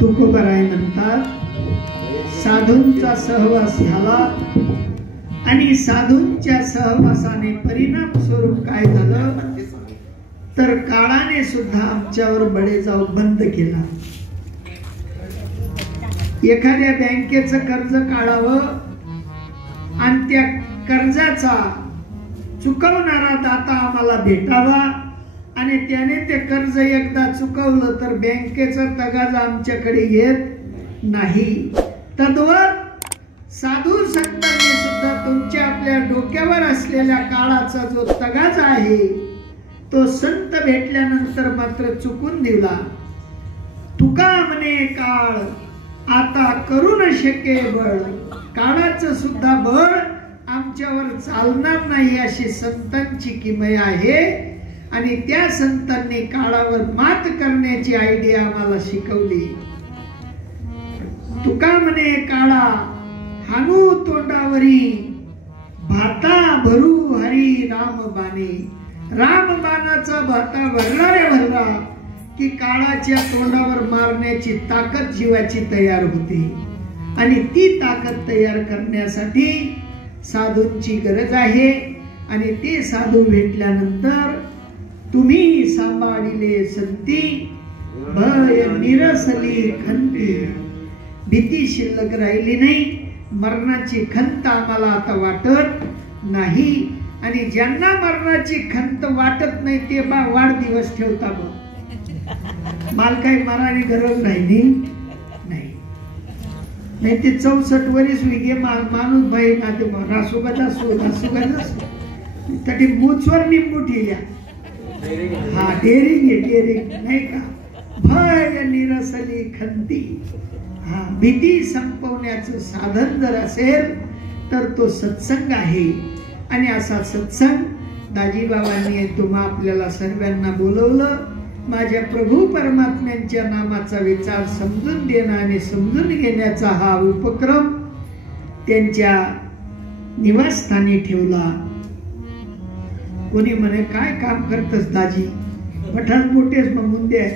तुकोबाराय म्हणतात साधूंचा सहवास झाला आणि साधूंच्या सहवासाने परिणाम स्वरूप काय झालं तर काळाने सुद्धा आमच्यावर बळेजाव बंद केला. एखाद्या बँकेचं कर्ज काढावं आणि त्या कर्जाचा चुकवणारा दाता आम्हाला भेटावा आणि त्याने ते कर्ज एकदा चुकवलं तर बँकेचा तगाजा आमच्याकडे येत नाही. तद्वत साधू संतांनी सुद्धा तुमच्या आपल्या डोक्यावर असलेल्या काळाचा जो तगाजा आहे तो संत भेटल्यानंतर मात्र चुकून दिला. तुका म्हणे काळ आता करू न शके बळ, काळाचं सुद्धा बळ आमच्यावर चालणार नाही अशी संतांची किमया आहे. आणि त्या संतांनी काळावर मात करण्याची आयडिया आम्हाला शिकवली. तुका म्हणे काळा हानू तोंडावरी भाता भरू हरी राम बाणे, राम बाणाचा भाता भरणारे भरला की काळाच्या तोंडावर मारण्याची ताकद जीवाची तयार होते. आणि ती ताकद तयार करण्यासाठी साधूंची गरज आहे. आणि ते साधू भेटल्यानंतर तुम्ही सांभाळिले संती भय निरसली खंती, भीती शिल्लक राहिली नाही. मरणाची खंत आम्हाला आता वाटत नाही. आणि ज्यांना मरणाची खंत वाटत नाही ते वाढदिवस ठेवता बघ, माल काही मराठी गरज राहिली नाही. नाही ते 64 वरीस विगे माणूस बाई ना ते रासुगाचा तरी मुचवर निंबू ठेवल्या. हा डेरिंग आहे, डेरिंग नाही का. भय निरसली खंती, हा भीती संपवण्याचं साधन जर असेल तर तो सत्संग आहे. आणि असा सत्संग दाजीबाबांनी तुम्हा आपल्याला सर्वांना बोलवलं. माझ्या प्रभू परमात्म्यांच्या नामाचा विचार समजून देणं आणि समजून घेण्याचा हा उपक्रम त्यांच्या निवासस्थानी ठेवला. कोणी म्हणे काय काम करतस दाजी, पठाण मोठेच मग मुंदे आहे,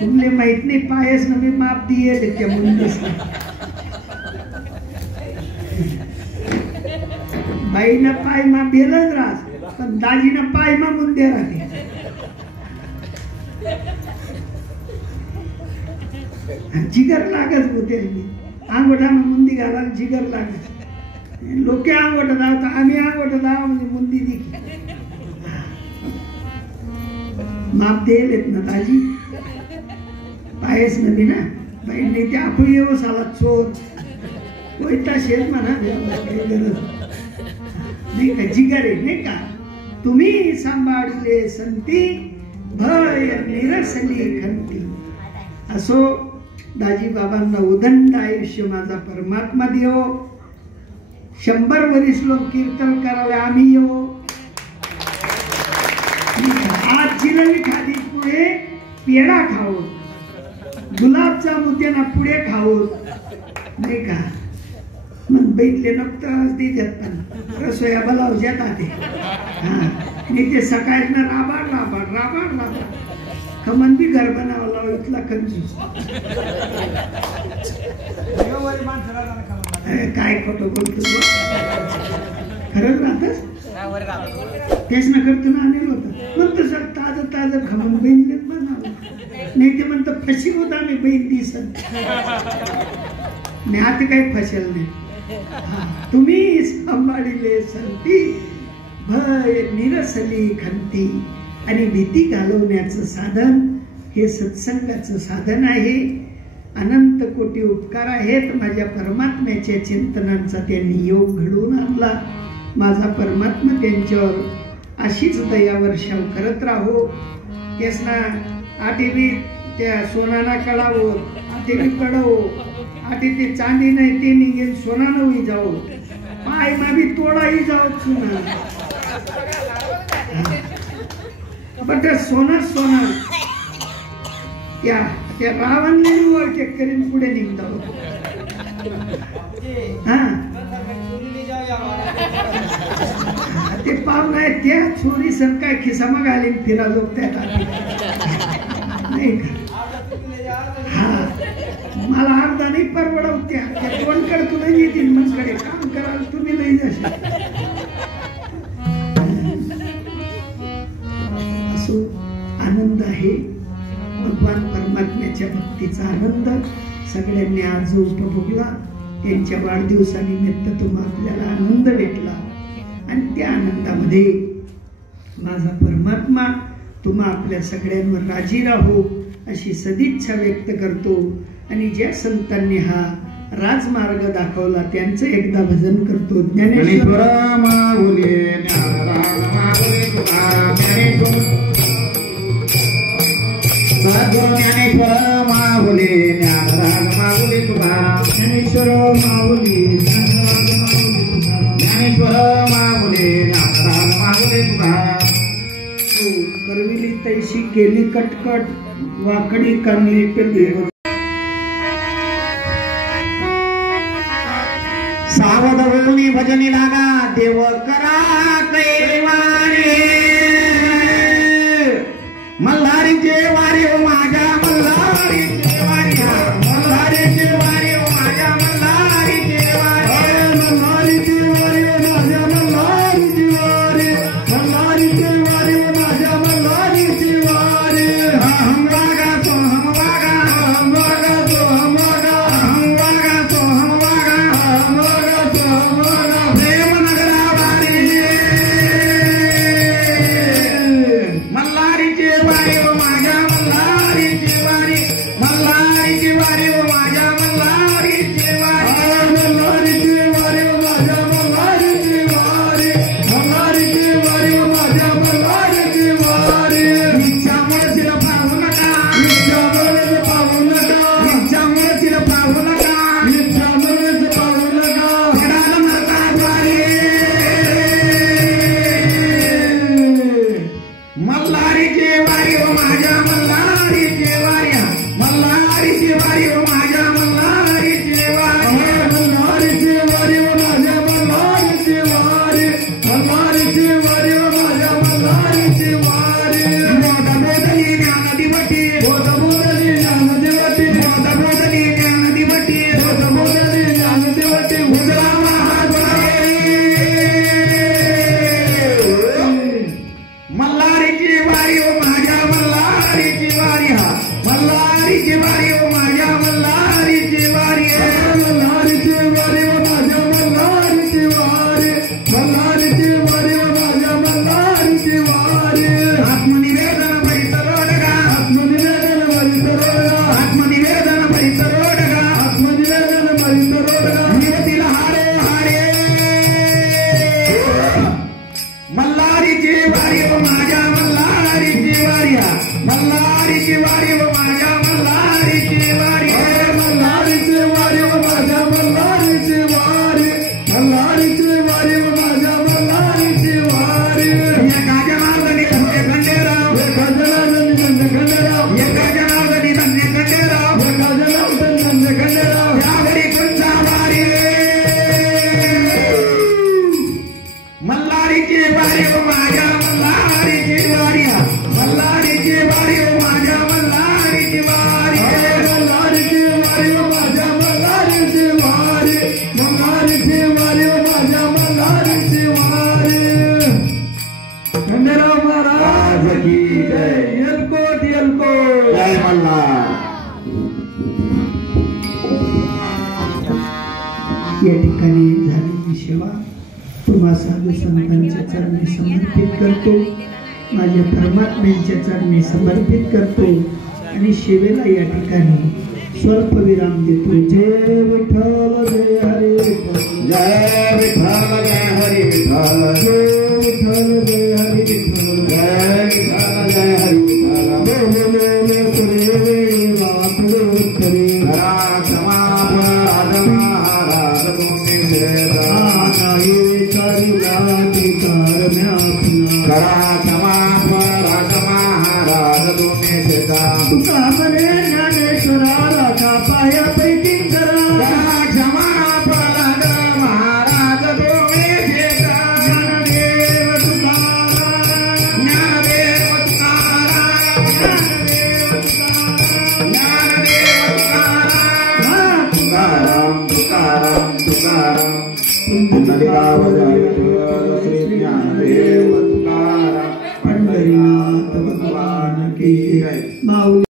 तुमले माहित नाही पायस न मी माप दिये त्या मुंदेस. बाईना पाय मा बेलच राहत पण दाजीना पाय मा मुंदे राहते. जिगर लागत होते अंगोठा मुंदी घाला जिगर लागत. लोक अंगोठा धावता आम्ही अंगोठा धावा म्हणजे मुंदी दिली माप देत ना दाजी. पायच नवी ना बाई नाही ते आपण येऊ साला चोर वैताशेच म्हणा काही गरज नाही का, जिगारे नाही का. तुम्ही सांभाळले संती भय निरसली खंती. असो दाजी बाबांना उदंड आयुष्य माझा परमात्मा देव. 100 वर्ष लोक कीर्तन करावे आम्ही येऊ. आज जिलेबी खाली पुढे पेढा खाऊ, गुलाबजामुन त्यांना पुढे खाऊ नाही का. मग बैठले नक्तच देतात पण रसोया बोलाव जातात. हा नाही ते सकाळीनं राबाड राबाड राबाड राबाड खमन बी घर बनावं लाव इथला कंजूस. काय खोटं बोलतो खरंच राहतच तेच ना करतो ना आणलं होतं. मग तसं ताजं ताजं खमन बहिणीत बनावं नाही ते म्हणतं फशी होत आम्ही बहीण दिसत नाही. आता काही फसेल नाही. तुम्ही सांभाळले संती भय निरसली खंती. आणि भीती घालवण्याचं साधन हे सत्संगाचं साधन आहे. अनंत कोटी उपकार आहेत माझ्या परमात्म्याच्या चिंतनांचा त्यांनी योग घडवून आणला. माझा परमात्मा त्यांच्यावर अशीच दया वर्षाव करत राहो. तेच ना आठवी त्या सोनाना कळावो आठवी कडवो आठी ते चांदी नाही ते निघेल सोना नवी जाओ पाय मावी तोडाही जाओ चुना. बट सोना सोना त्या त्या रावणने ओळख करीन पुढे निघता. हा ते पाव नाही त्या चोरी सर काय खिसामा घालीन फिरा जोगत्यात नाही का. हा मला अर्धा नाही परवडवत्या त्या कोणकडे तुला येतील मनकडे काम कराल तुम्ही लई जसे. असो आनंद आहे भगवान परमात्म्याच्या भक्तीचा आनंद सगळ्यांनी आज उपभोगला. त्यांच्या वाढदिवसानिमित्त तुम्हा आपल्याला आनंद भेटला आणि त्या आनंदामध्ये माझा परमात्मा तुम्हा आपल्या सगळ्यांवर राजी राहो अशी सदिच्छा व्यक्त करतो. आणि ज्या संतांनी हा राजमार्ग दाखवला त्यांचं एकदा भजन करतो. ज्ञानेश्वर माऊली ज्ञानेश्वर माऊली ज्ञानराज माऊली तुकाराम. ज्ञानेश्वर माऊली ज्ञानेश्वर माऊली ज्ञानराज माऊली तुकाराम. करविली तैशी केली कटकट वाकडी कानली पेल. सावध होऊनी भजनी लागा देव करा कैवारे. मल्हारीचे वारे हो माझ्या मल्हारीचे वारे. मल्हारीचे वारे हो माझ्या मल्हारीचे वारे. मल्हारीचे वारे हो माझ्या मल्हारीचे वारे. मल्हारीचे वारे हो माझ्या मल्हारीचे वारे. हम वागा तो हम वागा हम वागा तो हम वागा हम वागा तो हम वागा हम वागा तो हम वागा. प्रेम नगरा वारे मल्हारीचे वारे हो माझ्या मल्हारी. या ठिकाणी झालेली सेवा तुम्हा साधू संतांच्या चरणी समर्पित करतो, माझ्या परमात्म्यांच्या चरणी समर्पित करतो आणि सेवेला या ठिकाणी स्वल्प विराम देतो. जय विठ्ठल जय हरी विठ्ठल, जय विठ्ठल जय हरी विठ्ठल, जय विठ्ठल जय हरी विठ्ठल, जय विठ्ठल जय हरी विठ्ठल. करा क्षमा अपराध महाराज तुम्ही श्रेष्ठ. करा क्षमा अपराध महाराज तुम्ही श्रेष्ठ. तुका म्हणे ज्ञानेश्वरा राजा पायापैकी करा. करा क्षमा अपराध महाराज तुम्ही श्रेष्ठ. ज्ञानदेव तुकाराम, ज्ञानदेव तुकाराम, ज्ञानदेव तुकाराम, तुकाराम तुकाराम तुकाराम. श्री ज्ञानदेव तुकाराम. पंढरीनाथ भगवान की जय. माऊली